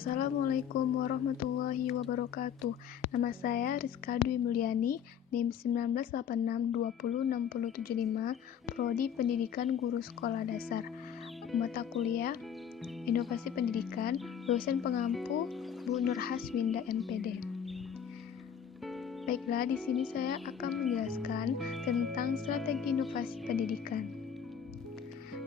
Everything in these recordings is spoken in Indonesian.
Assalamualaikum warahmatullahi wabarakatuh. Nama saya Rizka Dwi Mulyani, NIM 1986206075, Prodi Pendidikan Guru Sekolah Dasar. Mata kuliah Inovasi Pendidikan, dosen pengampu Bu Nurhas Winda MPD. Baiklah, di sini saya akan menjelaskan tentang strategi inovasi pendidikan.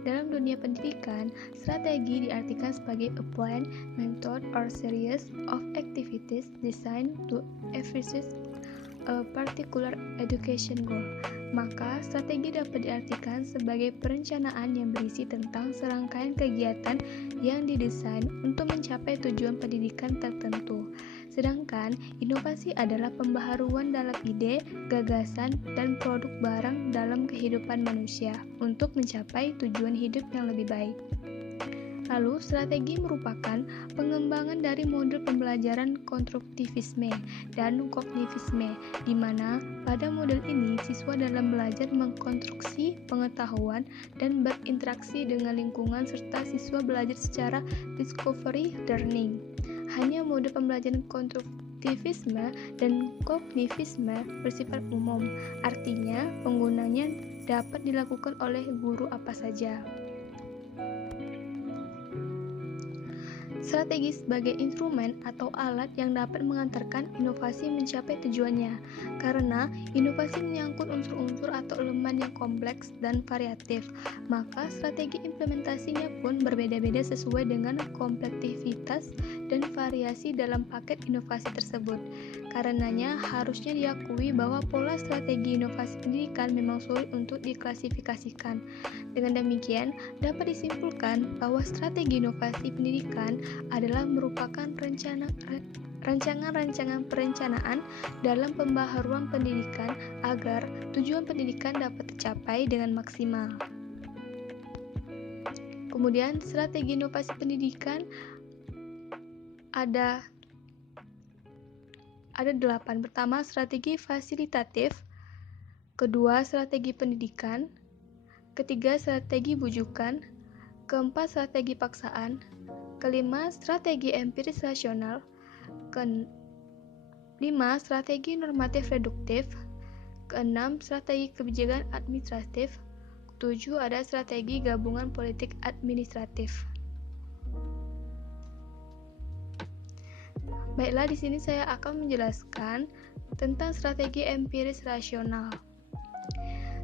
Dalam dunia pendidikan, strategi diartikan sebagai a plan, method, or series of activities designed to achieve a particular education goal. Maka, strategi dapat diartikan sebagai perencanaan yang berisi tentang serangkaian kegiatan yang didesain untuk mencapai tujuan pendidikan tertentu. Sedangkan inovasi adalah pembaharuan dalam ide, gagasan, dan produk barang dalam kehidupan manusia untuk mencapai tujuan hidup yang lebih baik. Lalu, strategi merupakan pengembangan dari model pembelajaran konstruktivisme dan kognitisme, di mana pada model ini siswa dalam belajar mengkonstruksi pengetahuan dan berinteraksi dengan lingkungan serta siswa belajar secara discovery learning. Hanya mode pembelajaran konstruktivisme dan kognitisme bersifat umum, artinya penggunanya dapat dilakukan oleh guru apa saja. Strategi sebagai instrumen atau alat yang dapat mengantarkan inovasi mencapai tujuannya, karena inovasi menyangkut unsur-unsur atau elemen yang kompleks dan variatif, maka strategi implementasinya pun berbeda-beda sesuai dengan kompleksitas dan variasi dalam paket inovasi tersebut. Karenanya, harusnya diakui bahwa pola strategi inovasi pendidikan memang sulit untuk diklasifikasikan. Dengan demikian, dapat disimpulkan bahwa strategi inovasi pendidikan adalah merupakan rancangan-rancangan perencanaan dalam pembaharuan pendidikan agar tujuan pendidikan dapat tercapai dengan maksimal. Kemudian, strategi inovasi pendidikan ada 8. Pertama, strategi fasilitatif. Kedua, strategi pendidikan. Ketiga, strategi bujukan. Keempat, strategi paksaan. Kelima, strategi empiris rasional. Kelima, strategi normatif reduktif. Keenam, strategi kebijakan administratif. Ketujuh, ada strategi gabungan politik administratif. Baiklah, di sini saya akan menjelaskan tentang strategi empiris rasional.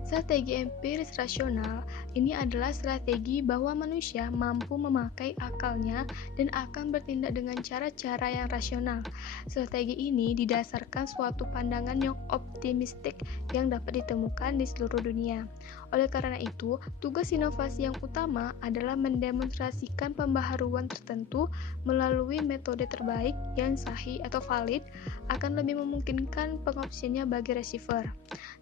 Strategi empiris rasional ini adalah strategi bahwa manusia mampu memakai akalnya dan akan bertindak dengan cara-cara yang rasional. Strategi ini didasarkan suatu pandangan yang optimistik yang dapat ditemukan di seluruh dunia. Oleh karena itu, tugas inovasi yang utama adalah mendemonstrasikan pembaharuan tertentu melalui metode terbaik yang sahih atau valid akan lebih memungkinkan pengopsiannya bagi receiver.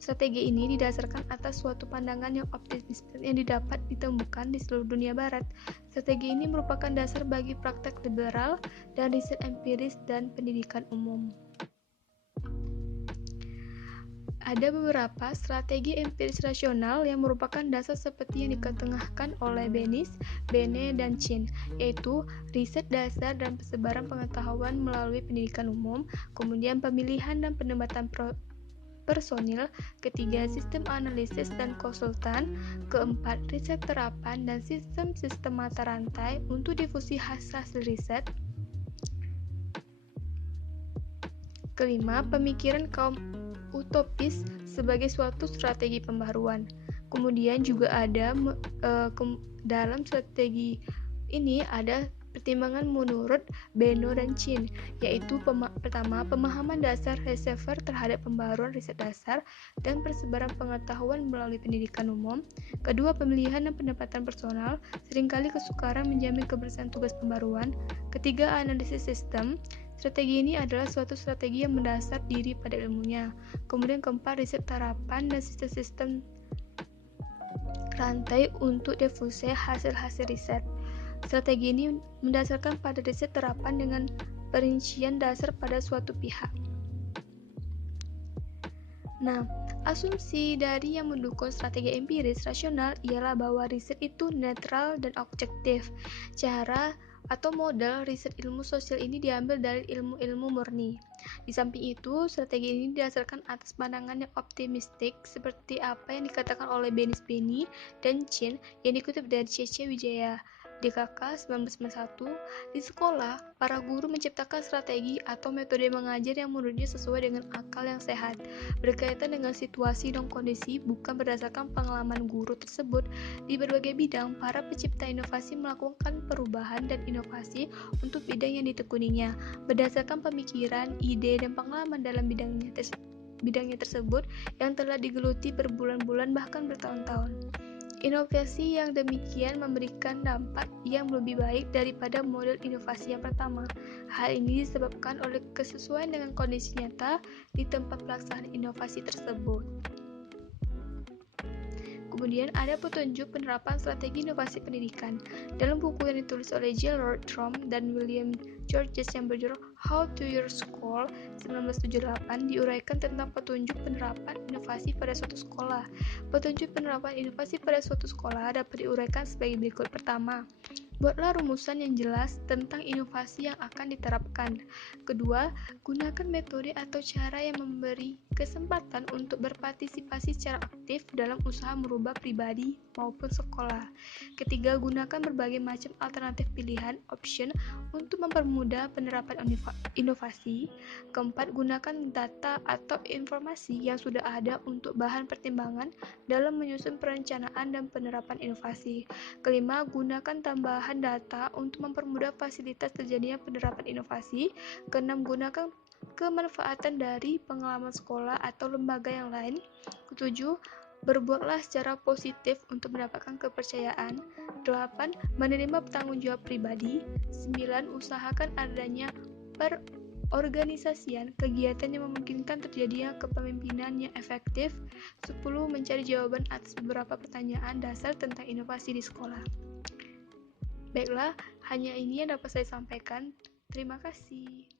Strategi ini didasarkan atas suatu pandangan yang optimistis yang didapat ditemukan di seluruh dunia barat. Strategi ini merupakan dasar bagi praktek liberal dan riset empiris dan pendidikan umum. Ada beberapa strategi empiris rasional yang merupakan dasar seperti yang diketengahkan oleh Bennis, Bene, dan Chin, yaitu riset dasar dan persebaran pengetahuan melalui pendidikan umum, kemudian pemilihan dan penempatan personil, ketiga sistem analisis dan konsultan, keempat riset terapan dan sistem mata rantai untuk difusi hasil riset, kelima pemikiran kaum utopis sebagai suatu strategi pembaharuan. Kemudian juga ada dalam strategi ini ada pertimbangan menurut Beno dan Chin, yaitu pertama, pemahaman dasar receiver terhadap pembaharuan riset dasar dan persebaran pengetahuan melalui pendidikan umum. Kedua, pemilihan dan penempatan personal, seringkali kesukaran menjamin kebersihan tugas pembaruan. Ketiga, analisis sistem. Strategi ini adalah suatu strategi yang mendasar diri pada ilmunya. Kemudian keempat, riset terapan dan sistem rantai untuk difusi hasil-hasil riset. Strategi ini mendasarkan pada riset terapan dengan perincian dasar pada suatu pihak. Nah, asumsi dari yang mendukung strategi empiris rasional ialah bahwa riset itu netral dan objektif. Cara atau modal riset ilmu sosial ini diambil dari ilmu-ilmu murni. Di samping itu, strategi ini didasarkan atas pandangan yang optimistik seperti apa yang dikatakan oleh Benis Beni dan Chin yang dikutip dari C.C. Wijaya. DKK 1991, di sekolah, para guru menciptakan strategi atau metode mengajar yang menurutnya sesuai dengan akal yang sehat, berkaitan dengan situasi dan kondisi, bukan berdasarkan pengalaman guru tersebut. Di berbagai bidang, para pencipta inovasi melakukan perubahan dan inovasi untuk bidang yang ditekuninya, berdasarkan pemikiran, ide, dan pengalaman dalam bidangnya tersebut yang telah digeluti berbulan-bulan bahkan bertahun-tahun. Inovasi yang demikian memberikan dampak yang lebih baik daripada model inovasi yang pertama. Hal ini disebabkan oleh kesesuaian dengan kondisi nyata di tempat pelaksanaan inovasi tersebut. Kemudian ada petunjuk penerapan strategi inovasi pendidikan. Dalam buku yang ditulis oleh J. Lord Strom dan William Georges yang berjudul How to Your School 1978 diuraikan tentang petunjuk penerapan inovasi pada suatu sekolah. Petunjuk penerapan inovasi pada suatu sekolah dapat diuraikan sebagai berikut. Pertama, buatlah rumusan yang jelas tentang inovasi yang akan diterapkan. Kedua, gunakan metode atau cara yang memberi kesempatan untuk berpartisipasi secara aktif dalam usaha merubah pribadi maupun sekolah. Ketiga, gunakan berbagai macam alternatif pilihan option untuk mempermudah penerapan inovasi. Keempat, gunakan data atau informasi yang sudah ada untuk bahan pertimbangan dalam menyusun perencanaan dan penerapan inovasi. Kelima, gunakan tambahan data untuk mempermudah fasilitas terjadinya penerapan inovasi. Keenam, gunakan kemanfaatan dari pengalaman sekolah atau lembaga yang lain. Ketujuh, berbuatlah secara positif untuk mendapatkan kepercayaan. 8. Menerima tanggung jawab pribadi. 9. Usahakan adanya perorganisasian kegiatan yang memungkinkan terjadinya kepemimpinan yang efektif. 10. Mencari jawaban atas beberapa pertanyaan dasar tentang inovasi di sekolah. Baiklah, hanya ini yang dapat saya sampaikan. Terima kasih.